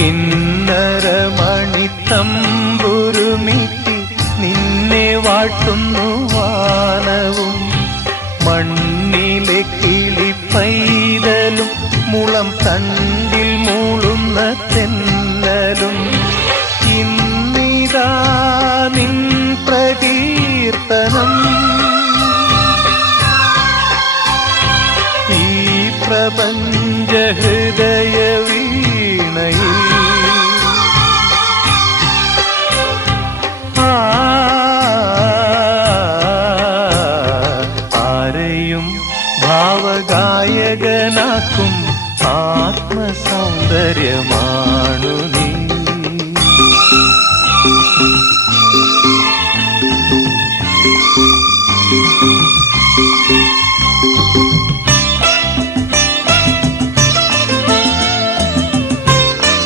കിന്നരമണിത്തമ്പുരുമിട്ടി നിന്നെ വാട്ടുന്നു വാനവും. മണ്ണിലെ കിളിപ്പൈതലും മുളം തണ്ടിൽ മൂളുന്ന തെന്നലും. ഇന്നിതാ പ്രകീർത്തനം. ഈ പ്രപഞ്ച വീണയിൽ ഭാവഗായകനാക്കും ആത്മസൗന്ദര്യമാണു നീ